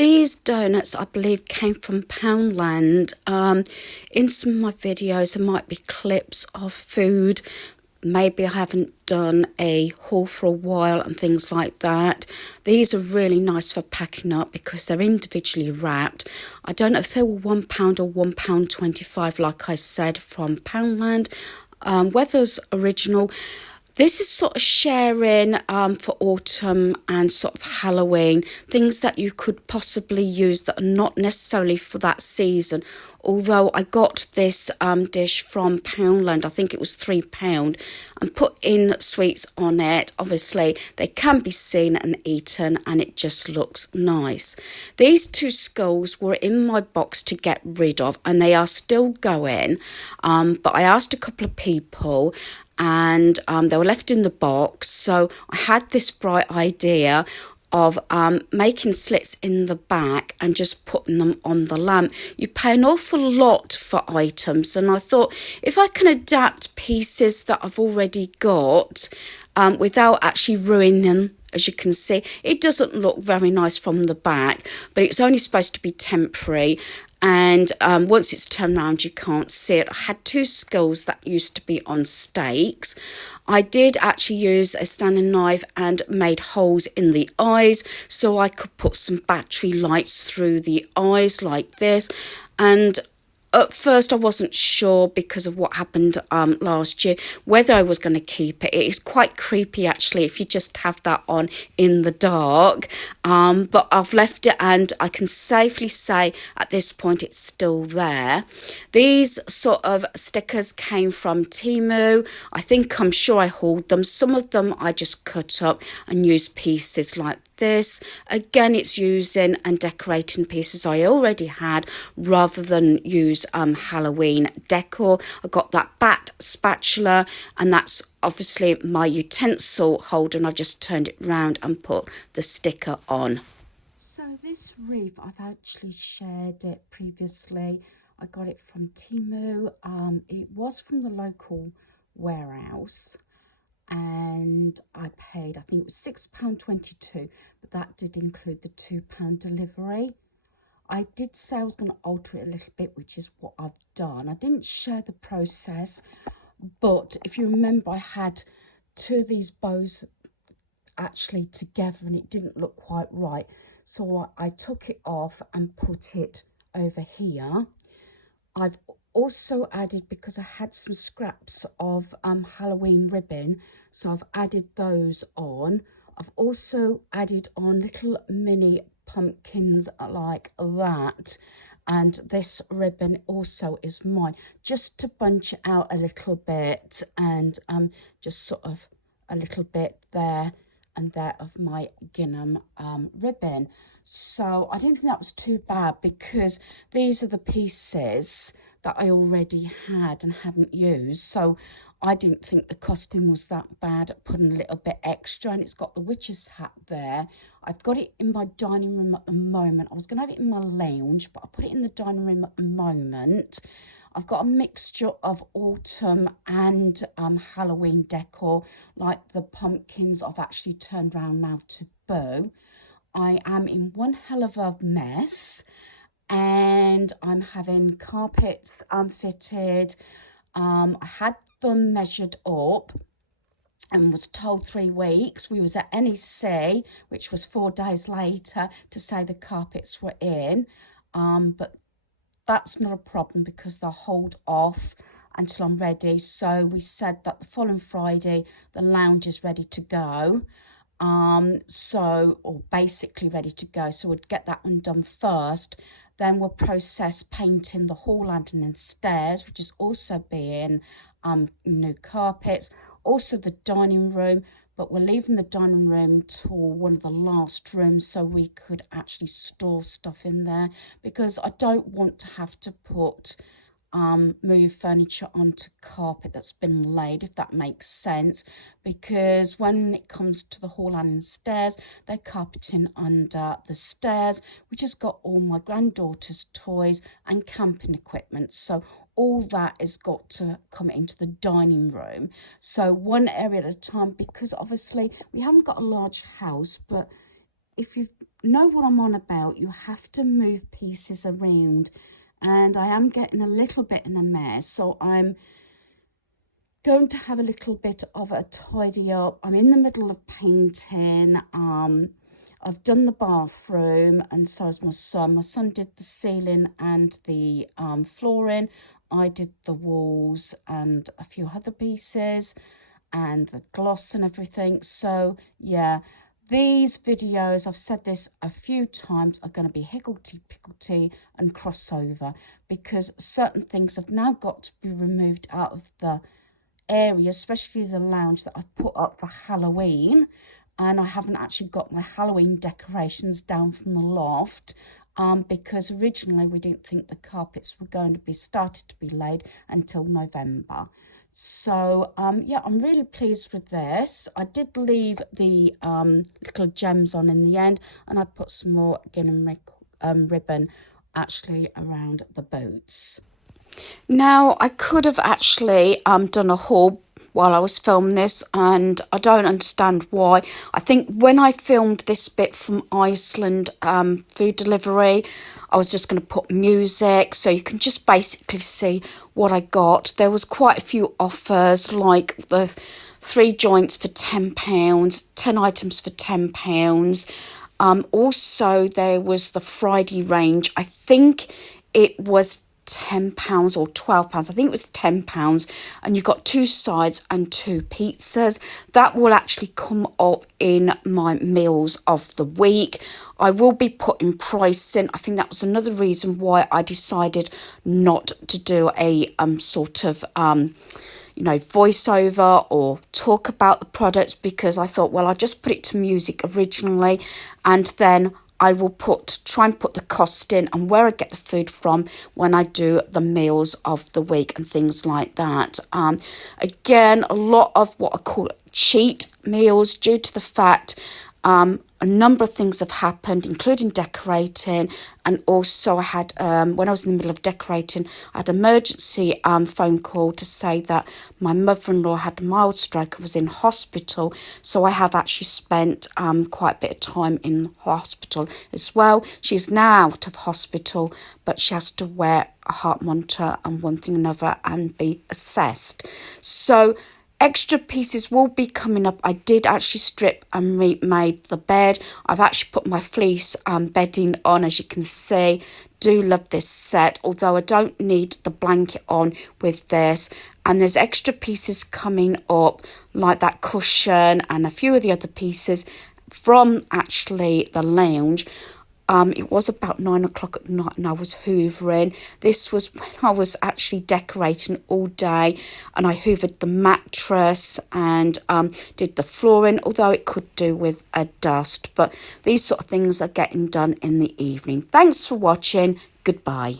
These donuts, I believe, came from Poundland. In some of my videos, there might be clips of food. Maybe I haven't done a haul for a while and things like that. These are really nice for packing up because they're individually wrapped. I don't know if they were £1 or £1.25, like I said, from Poundland. Weather's original. This is sort of sharing for autumn and sort of Halloween, things that you could possibly use that are not necessarily for that season. Although I got this dish from Poundland, I think it was £3, and put in sweets on it. Obviously, they can be seen and eaten, and it just looks nice. These two skulls were in my box to get rid of, and they are still going. But I asked a couple of people, and they were left in the box. So I had this bright idea of making slits in the back and just putting them on the lamp. You pay an awful lot for items, and I thought if I can adapt pieces that I've already got without actually ruining. As you can see, it doesn't look very nice from the back, but it's only supposed to be temporary. And once it's turned around, you can't see it. I had two skulls that used to be on stakes. I did actually use a standing knife and made holes in the eyes so I could put some battery lights through the eyes like this. And at first I wasn't sure because of what happened last year whether I was going to keep it. It is quite creepy actually if you just have that on in the dark, but I've left it, and I can safely say at this point it's still there. These sort of stickers came from Temu. I'm sure I hauled them. Some of them I just cut up and used pieces like this. Again, it's using and decorating pieces I already had rather than use Halloween decor. I got that bat spatula, and that's obviously my utensil holder, and I've just turned it round and put the sticker on. So this wreath, I've actually shared it previously. I got it from Temu. It was from the local warehouse, and I paid, I think it was £6.22, but that did include the £2 delivery. I did say I was going to alter it a little bit, which is what I've done. I didn't share the process, but if you remember, I had two of these bows actually together and it didn't look quite right. So I took it off and put it over here. I've also added, because I had some scraps of Halloween ribbon, so I've added those on. I've also added on little mini pumpkins like that, and this ribbon also is mine, just to bunch it out a little bit, and just sort of a little bit there and there of my gingham ribbon. So I didn't think that was too bad, because these are the pieces that I already had and hadn't used, so I didn't think the costume was that bad at putting a little bit extra. And it's got the witch's hat there. I've got it in my dining room at the moment. I was going to have it in my lounge, but I put it in the dining room at the moment. I've got a mixture of autumn and Halloween decor, like the pumpkins I've actually turned around now to bow. I am in one hell of a mess, and I'm having carpets fitted. I had them measured up and was told 3 weeks. We was at NEC, which was 4 days later, to say the carpets were in, but that's not a problem because they'll hold off until I'm ready. So we said that the following Friday the lounge is ready to go, or basically ready to go, so we'd get that one done first. Then we'll process painting the hall landing and stairs, which is also being new carpets. Also the dining room, but we're leaving the dining room till one of the last rooms so we could actually store stuff in there, because I don't want to have to put move furniture onto carpet that's been laid, if that makes sense, because when it comes to the hall and stairs, they're carpeting under the stairs, which has got all my granddaughter's toys and camping equipment, so all that has got to come into the dining room. So one area at a time, because obviously we haven't got a large house, but if you've know what I'm on about. You have to move pieces around, and I am getting a little bit in a mess, so I'm going to have a little bit of a tidy up. I'm in the middle of painting. I've done the bathroom, and so has my son. My son did the ceiling and the flooring. I did the walls and a few other pieces and the gloss and everything. So yeah, these videos, I've said this a few times, are going to be higgledy-piggledy and crossover, because certain things have now got to be removed out of the area, especially the lounge that I've put up for Halloween. And I haven't actually got my Halloween decorations down from the loft, because originally we didn't think the carpets were going to be started to be laid until November. So yeah, I'm really pleased with this. I did leave the little gems on in the end, and I put some more gingham ribbon actually around the boots. Now, I could have actually done a haul while I was filming this, and I don't understand why. I think when I filmed this bit from Iceland food delivery, I was just going to put music, so you can just basically see what I got. There was quite a few offers, like the 3 joints for £10, 10 items for £10. Also, there was the Friday range. I think it was £10 or £12. I think it was £10, and you got 2 sides and 2 pizzas. That will actually come up in my meals of the week. I will be putting pricing. I think that was another reason why I decided not to do a sort of you know, voiceover or talk about the products, because I thought, well, I'll just put it to music originally, and then I will try and put the cost in and where I get the food from when I do the meals of the week and things like that. Again, a lot of what I call cheat meals, due to the fact a number of things have happened, including decorating, and also I had, when I was in the middle of decorating, I had an emergency phone call to say that my mother-in-law had a mild stroke and was in hospital, so I have actually spent quite a bit of time in hospital as well. She's now out of hospital, but she has to wear a heart monitor and one thing or another and be assessed. So extra pieces will be coming up. I did actually strip and remade the bed. I've actually put my fleece bedding on, as you can see. Do love this set, although I don't need the blanket on with this. And there's extra pieces coming up, like that cushion and a few of the other pieces from actually the lounge. It was about 9 o'clock at night and I was hoovering. This was when I was actually decorating all day, and I hoovered the mattress and did the flooring, although it could do with a dust. But these sort of things are getting done in the evening. Thanks for watching. Goodbye.